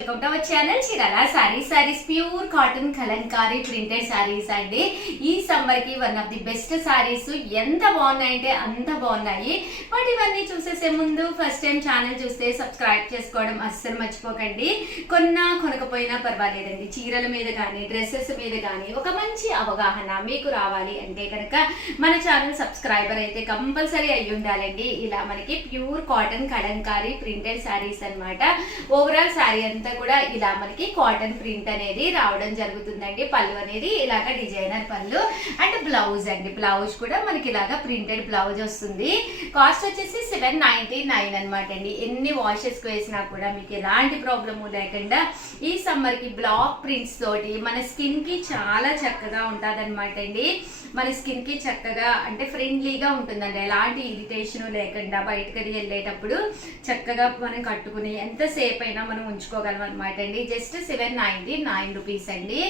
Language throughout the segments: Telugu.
Welcome to our channel Chirala saris pure cotton Kalamkari printed saris అండి. ఈ సమ్మర్ కి one of the best saris. ఎంత బాగున్నాయంటే అంత బాగున్నాయి. బట్ ఇవన్నీ చూసేసే ముందు ఫస్ట్ టైం ఛానల్ చూస్తే సబ్స్క్రైబ్ చేసుకోవడం అస్సలు మర్చిపోకండి. కొనకపోయినా పర్వాలేదండి, చీరల మీద కానీ డ్రెస్సెస్ మీద కానీ ఒక మంచి అవగాహన మీకు రావాలి అంటే కనుక మన ఛానల్ సబ్స్క్రైబర్ అయితే కంపల్సరీ అయ్యి ఉండాలండి. ఇలా మనకి pure cotton Kalamkari printed saris అన్నమాట. ఓవరాల్ సారీ అంతా కూడా ఇలా మనకి కాటన్ ప్రింట్ అనేది రావడం జరుగుతుందండి. పళ్ళు అనేది ఇలాగ డిజైనర్ పళ్ళు అండ్ బ్లౌజ్ అండి. బ్లౌజ్ కూడా మనకి ఇలాగ ప్రింటెడ్ బ్లౌజ్ వస్తుంది. కాస్ట్ వచ్చేసి 799 అనమాట అండి. ఎన్ని వాషెస్ వేసినా కూడా మీకు ఎలాంటి ప్రాబ్లము లేకుండా ఈ సమ్మర్ కి బ్లాక్ ప్రింట్స్ తోటి మన స్కిన్ కి చాలా చక్కగా ఉంటుంది అనమాట అండి. మన స్కిన్ కి చక్కగా అంటే ఫ్రెండ్లీగా ఉంటుందండి. ఎలాంటి ఇరిటేషన్ లేకుండా బయటకు వెళ్ళేటప్పుడు చక్కగా మనం కట్టుకుని ఎంతసేపు అయినా మనం ఉంచుకోగలం అనమాట అండి. జస్ట్ 799 రూపీస్ అండి.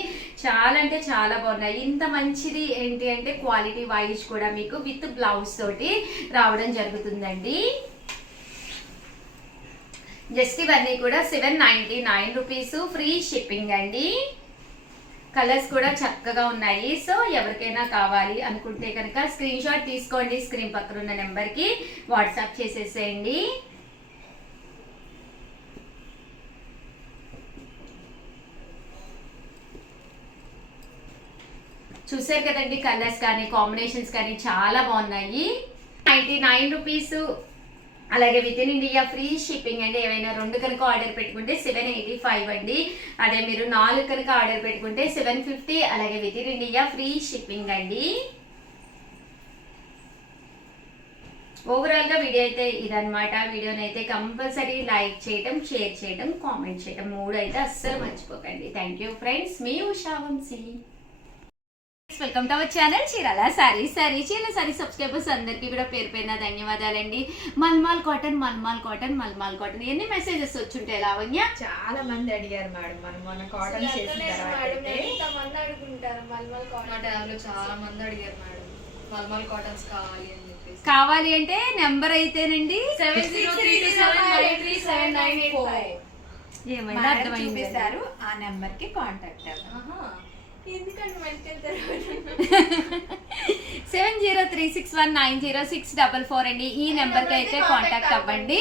చాలా అంటే చాలా బాగున్నాయి. ఇంత మంచిది ఏంటి అంటే క్వాలిటీ వైజ్ కూడా మీకు విత్ బ్లౌజ్ తోటి రావడం జరుగుతుందండి. జస్ట్ ఇవన్నీ కూడా 799 రూపీస్, ఫ్రీ షిప్పింగ్ అండి. కలర్స్ కూడా చక్కగా ఉన్నాయి. సో ఎవరికైనా కావాలి అనుకుంటే కనుక స్క్రీన్ షాట్ తీసుకోండి. స్క్రీన్ పక్కన ఉన్న నెంబర్కి వాట్సాప్ చేసేసేయండి. చూసారు కదండి, కలర్స్ కానీ కాంబినేషన్స్ కానీ చాలా బాగున్నాయి. 99 రూపీస్. అలాగే within India free shipping అండి. ఏవైనా 2 కనుక ఆర్డర్ పెట్టుకుంటే 785 అండి. అదే మీరు 4 కనుక ఆర్డర్ పెట్టుకుంటే 750. అలాగే within India free shipping అండి. ఓవరాల్ గా వీడియో అయితే ఇదనమాట. వీడియోని అయితే కంపల్సరీ లైక్ చేయడం, షేర్ చేయడం, కామెంట్ చేయడం 3 అయితే అస్సలు మర్చిపోకండి. థ్యాంక్ యూ ఫ్రెండ్స్, మీ Usha Vamsi. Welcome to our channel Chirala saris subscribers అందరికీ కూడా పేరు పేరున ధన్యవాదాలండి. మల్మాల్ కాటన్ ఎన్ని మెసేజెస్ వచ్చుంటాయి లావణ్య? చాలా మంది అడిగారు మేడం. మన కాటన్ చేసిన తర్వాత అడుగుంటారు మల్మల్ కాటన్. చాలా మంది అడిగారు మేడం మల్మల్ కాటన్స్ కావాలి అంటే నెంబర్ అయితేనండి 7032793794 ఏమైనా అర్థమైంది. ఆ నెంబర్ కి కాంటాక్ట్ అవ్వండి. 7036190644 అండి. ఈ నెంబర్ కి అయితే కాంటాక్ట్ అవ్వండి.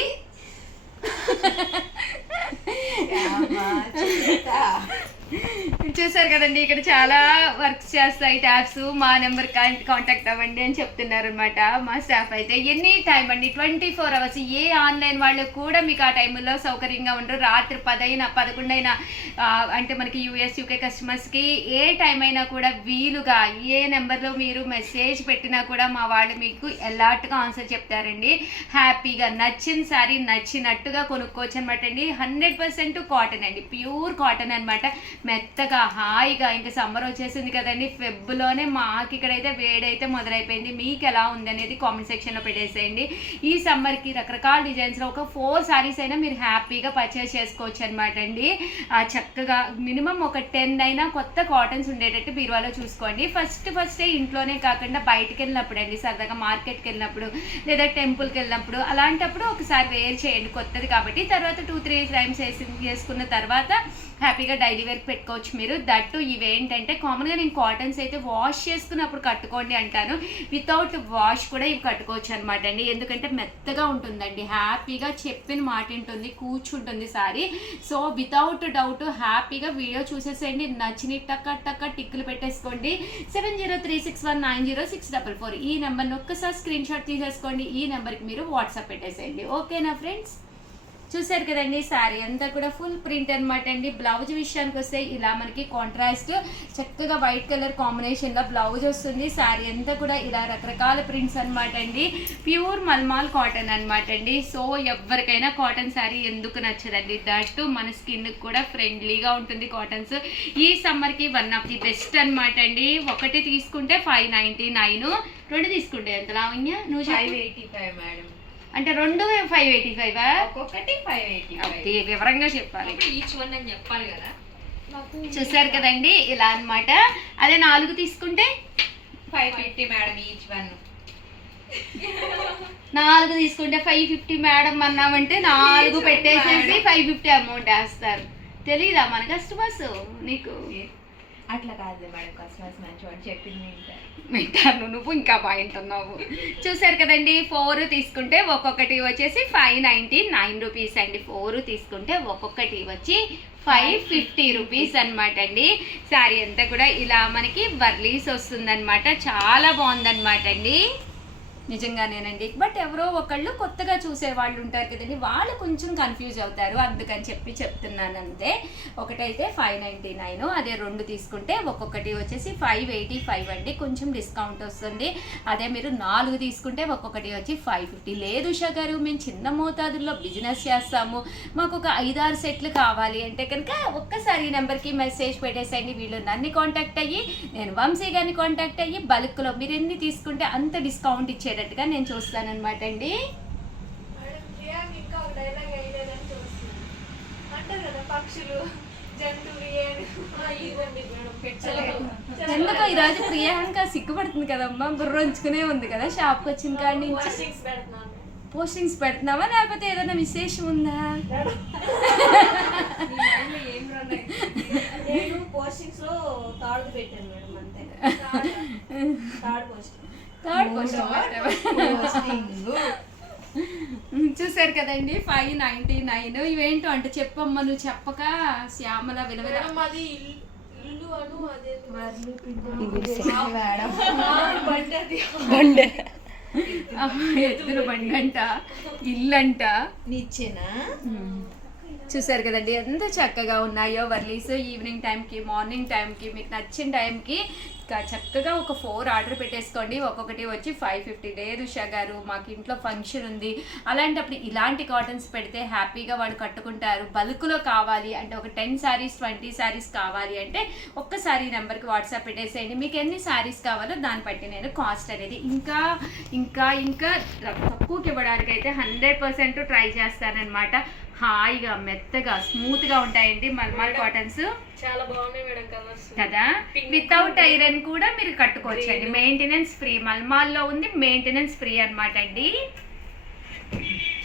చూసారు కదండి, ఇక్కడ చాలా వర్క్స్ చేస్తాయి ట్యాబ్స్. మా నెంబర్ కాంటాక్ట్ అవ్వండి అని చెప్తున్నారు అనమాట మా స్టాఫ్ అయితే. ఎనీ టైం అండి, 24 అవర్స్. ఏ ఆన్లైన్ వాళ్ళు కూడా మీకు ఆ టైంలో సౌకర్యంగా ఉండరు. రాత్రి 10 అయినా 11 అయినా అంటే మనకి యూఎస్ యూకే కస్టమర్స్కి ఏ టైం అయినా కూడా వీలుగా ఏ నెంబర్లో మీరు మెసేజ్ పెట్టినా కూడా మా వాళ్ళు మీకు ఎలాట్గా ఆన్సర్ చెప్తారండి. హ్యాపీగా నచ్చిన సారీ నచ్చినట్టుగా కొనుక్కోవచ్చు అనమాట అండి. 100% కాటన్ అండి, ప్యూర్ కాటన్ అనమాట. మెత్తగా హాయిగా. ఇంకా సమ్మర్ వచ్చేసింది కదండి, ఫెబ్లోనే మాకు ఇక్కడైతే వేడైతే మొదలైపోయింది. మీకు ఎలా ఉంది అనేది కామెంట్ సెక్షన్లో పెట్టేసేయండి. ఈ సమ్మర్కి రకరకాల డిజైన్స్లో ఒక 4 సారీస్ అయినా మీరు హ్యాపీగా పర్చేస్ చేసుకోవచ్చు అనమాట అండి. చక్కగా మినిమం ఒక 10 అయినా కొత్త కాటన్స్ ఉండేటట్టు బీరువాలో చూసుకోండి. ఫస్ట్ ఇంట్లోనే కాకుండా బయటకు వెళ్ళినప్పుడు అండి, సరదాగా మార్కెట్కి వెళ్ళినప్పుడు లేదా టెంపుల్కి వెళ్ళినప్పుడు అలాంటప్పుడు ఒకసారి వేర్ చేయండి, కొత్తది కాబట్టి. తర్వాత 2-3 టైమ్స్ వేసుకున్న తర్వాత హ్యాపీగా డైలీ వేర్ పెట్టుకోవచ్చు మీరు. దట్టు ఇవేంటంటే కామన్గా నేను కాటన్స్ అయితే వాష్ చేసుకున్నప్పుడు కట్టుకోండి అంటాను. వితౌట్ వాష్ కూడా ఇవి కట్టుకోవచ్చు అనమాట అండి. ఎందుకంటే మెత్తగా ఉంటుందండి, హ్యాపీగా చెప్పిన మాట ఉంటుంది, కూర్చుంటుంది సారీ. సో వితౌట్ డౌట్ హ్యాపీగా వీడియో చూసేసేయండి. నచ్చిన టక్క టిక్కులు పెట్టేసుకోండి. 7036190644 ఈ నెంబర్ని ఒక్కసారి స్క్రీన్ షాట్ తీసేసుకోండి. ఈ నెంబర్కి మీరు వాట్సాప్ పెట్టేసేయండి. ఓకేనా ఫ్రెండ్స్? చూసారు కదండి, శారీ అంతా కూడా ఫుల్ ప్రింట్ అనమాట అండి. బ్లౌజ్ విషయానికి వస్తే ఇలా మనకి కాంట్రాస్ట్ చక్కగా వైట్ కలర్ కాంబినేషన్లో బ్లౌజ్ వస్తుంది. శారీ అంతా కూడా ఇలా రకరకాల ప్రింట్స్ అనమాట అండి. ప్యూర్ మల్మాల్ కాటన్ అనమాట అండి. సో ఎవరికైనా కాటన్ శారీ ఎందుకు నచ్చదండి. దట్టు మన స్కిన్కి కూడా ఫ్రెండ్లీగా ఉంటుంది కాటన్స్. ఈ సమ్మర్కి వన్ ఆఫ్ ది బెస్ట్ అనమాట అండి. ఒకటి తీసుకుంటే 599, 2 తీసుకుంటే ఎంత లావణ్య? నువ్వు 585 మేడం. అంటే 2 585? ఒక్కొక్కటి 585. వివరంగా చెప్పాలి, ఈచ్ వన్ అని చెప్పాలి కదా. చూసారు కదండి, ఇలా అనమాట. అదే 4 తీసుకుంటే 550 మేడం ఈచ్ వన్. 4 తీసుకుంటే 550 మేడం అన్నామంటే 4 పెట్టేసేసి 550 అమౌంట్ వేస్తారు. తెలీదా మన కస్టమర్స్ నీకు? అట్లా కాదు మేడం, కస్టమర్స్ మంచి అని చెప్పింది వింటారు. వింటాను, నువ్వు ఇంకా బాగుంటున్నావు. చూసారు కదండి, 4 తీసుకుంటే ఒక్కొక్కటి వచ్చేసి 599 రూపీస్ అండి. 4 తీసుకుంటే ఒక్కొక్కటి వచ్చి 550 రూపీస్ అనమాట అండి. శారీ అంతా కూడా ఇలా మనకి వర్లీస్ వస్తుందన్నమాట. చాలా బాగుందన్నమాట అండి, నిజంగానేనండి. బట్ ఎవరో ఒకళ్ళు కొత్తగా చూసే వాళ్ళు ఉంటారు కదండి, వాళ్ళు కొంచెం కన్ఫ్యూజ్ అవుతారు, అందుకని చెప్పి చెప్తున్నాను అంతే. ఒకటైతే 599, అదే 2 తీసుకుంటే ఒక్కొక్కటి వచ్చేసి 585 అండి, కొంచెం డిస్కౌంట్ వస్తుంది. అదే మీరు 4 తీసుకుంటే ఒక్కొక్కటి వచ్చి 550. లేదు ఉషా గారు, మేము చిన్న మోతాదుల్లో బిజినెస్ చేస్తాము, మాకు ఒక 5-6 సెట్లు కావాలి అంటే కనుక ఒక్కసారి ఈ నెంబర్కి మెసేజ్ పెట్టేసేయండి. వీళ్ళు నన్ను కాంటాక్ట్ అయ్యి, నేను వంశీ గారిని కాంటాక్ట్ అయ్యి, బల్క్లో మీరు ఎన్ని తీసుకుంటే అంత డిస్కౌంట్ ఇచ్చేటట్టుగా నేను చూస్తానన్నమాట అండి. మేడం ప్రియాకి ఇంకా ఒక డైలాగ్ వేయలేదని చూస్తుంది. అంటారు కదా పక్షులు జంతువులు ఇదండి మేడం పెట్టలేదు. ఎందుకో ఈరోజు ప్రియాంక సిగ్గుపడుతుంది కదమ్మా, బుర్రంచుకునే ఉంది కదా షాప్కి వచ్చిన కాడి నుంచి. వాషింగ్స్ పెడుతున్నాను. పోస్టింగ్స్ పెడుతున్నావా లేకపోతే ఏదైనా విశేషం ఉందా? నేను పోస్టింగ్స్ లో థర్డ్ పెట్టాను మేడం, అంతే. Third posting. థర్డ్ పోస్టింగ్ చూసారు కదండి, 599. ఇవేంటో అంటే చెప్పమ్మా, నువ్వు చెప్పక శ్యామల విలువల. మేడం అది ఇల్లు అను అదే బండి ఎద్దుల బండి అంట, ఇల్లంట. నిచ్చేనా? చూసారు కదండి ఎంత చక్కగా ఉన్నాయో వర్లీస్. ఈవినింగ్ టైంకి, మార్నింగ్ టైంకి, మీకు నచ్చిన టైంకి చక్కగా ఒక 4 ఆర్డర్ పెట్టేసుకోండి. ఒక్కొక్కటి వచ్చి 550. లేదు ఉషా గారు, మాకు ఇంట్లో ఫంక్షన్ ఉంది, అలాంటప్పుడు ఇలాంటి కాటన్స్ పెడితే హ్యాపీగా వాళ్ళు కట్టుకుంటారు, బల్క్లో కావాలి అంటే ఒక 10 శారీస్ 20 శారీస్ కావాలి అంటే ఒక్కసారి ఈ నెంబర్కి వాట్సాప్ పెట్టేసేయండి. మీకు ఎన్ని శారీస్ కావాలో దాన్ని బట్టి నేను కాస్ట్ అనేది ఇంకా ఇంకా ఇంకా తక్కువకి ఇవ్వడానికి అయితే 100% ట్రై చేస్తానన్నమాట. హాయిగా మెత్తగా స్మూత్గా ఉంటాయండి మల్మల్ కాటన్స్. చాలా బాగున్నాయి మేడం కలర్స్ కదా. వితౌట్ ఐరన్ కూడా మీరు కట్టుకోవచ్చు అండి, మెయింటెనెన్స్ ఫ్రీ. మల్మాల్లో ఉంది మెయింటెనెన్స్ ఫ్రీ అనమాట అండి.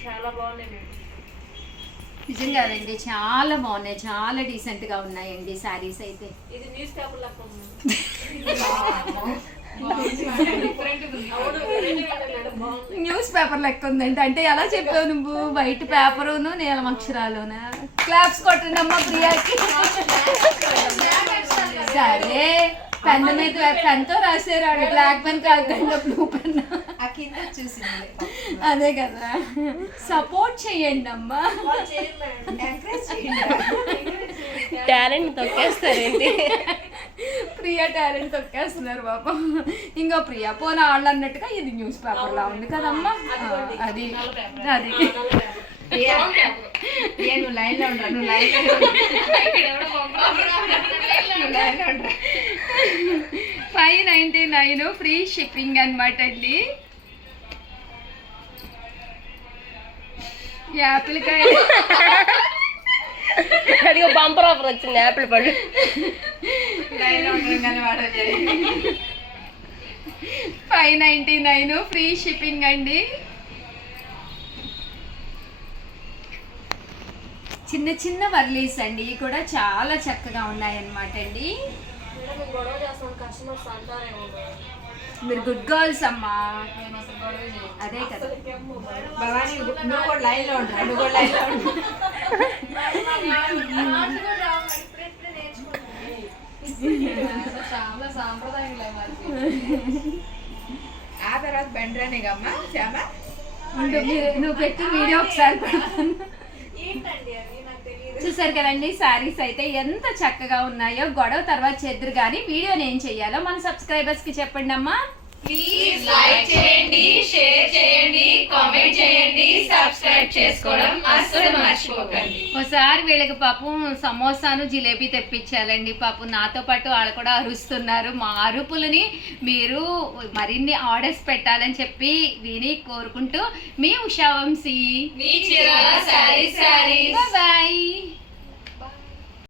చాలా బాగున్నాయి మేడం, నిజంగా అదండి, చాలా బాగున్నాయి, చాలా డీసెంట్గా ఉన్నాయండి శారీస్ అయితే. ఇది న్యూస్ పేపర్ లెక్క ఉంది. న్యూస్ పేపర్ లెక్క ఉందంటే అంటే ఎలా చెప్పావు నువ్వు? వైట్ పేపరును నీలం అక్షరాలునా? క్లాప్స్ కొట్టండి అమ్మా ప్రియాకి. సరే, పెన్ మీద పెన్తో రాసారు, బ్లాక్ పెన్ కాకుండా బ్లూ పెన్. అదే కదా, సపోర్ట్ చెయ్యండి అమ్మా. టాలెంట్ తొక్కేస్తారేంటి? ప్రియా టాలెంట్ తొక్కేస్తున్నారు పాపం. ఇంకో ప్రియా పోనా వాళ్ళు అన్నట్టుగా ఇది న్యూస్ పేపర్ లా ఉంది కదమ్మా. అది అది నువ్వు లైన్ లో ఉండరా, నువ్వు లైన్ లో 599 ఫ్రీ షిప్పింగ్ అనమాట అండి. యాపిల్ కాయ అదిగో బంపర్ ఆఫర్ వచ్చింది యాపిల్ పళ్ళు. లైన్ లో ఉండడం కానీ వాడు 599 ఫ్రీ షిప్పింగ్ అండి. చిన్న చిన్న వర్లీస్ అండి, ఇవి కూడా చాలా చక్కగా ఉన్నాయన్నమాట అండి. మేడం మేము గొడవ చేస్తాం, కస్టమర్స్ అంటారేమో మేడం. మీరు గుడ్ గర్ల్స్ అమ్మా. అదే కదా భవానీ, నువ్వు కూడా లైన్ లో ఉండరా, నువ్వు కూడా లైన్ లో ఉండు. ఇప్పుడే నేర్చుకుంటాను. చాలా సాంప్రదాయంగా ఆ తర్వాత బెండ్రానేగమ్మా శ్యామ. నువ్వు పెట్టి వీడియో ఒకసారి పెడతాను. ఏంటండి అది నాకు తెలియదు. చూసారు కదండి, శారీస్ అయితే ఎంత చక్కగా ఉన్నాయో. గొడవ తర్వాత చేద్దరు కానీ వీడియోని ఏం చెయ్యాలో మన సబ్స్క్రైబర్స్ కి చెప్పండి అమ్మా. ప్లీజ్ లైక్ చేయండి, షేర్ చేయండి, కామెంట్ చేయండి, సబ్స్క్రైబ్ చేసుకోవడం అస్సలు మర్చిపోకండి. ఒకసారి వీళ్ళకి పాపం సమోసాను జిలేబీ తెప్పించాలండి. పాపం నాతో పాటు వాళ్ళు కూడా అరుస్తున్నారు. మా అరుపులని మీరు మరిన్ని ఆర్డర్స్ పెట్టాలని చెప్పి విని కోరుకుంటూ మీ ఉషా వంశీ. మీ చీరాల శారీస్. బాయ్.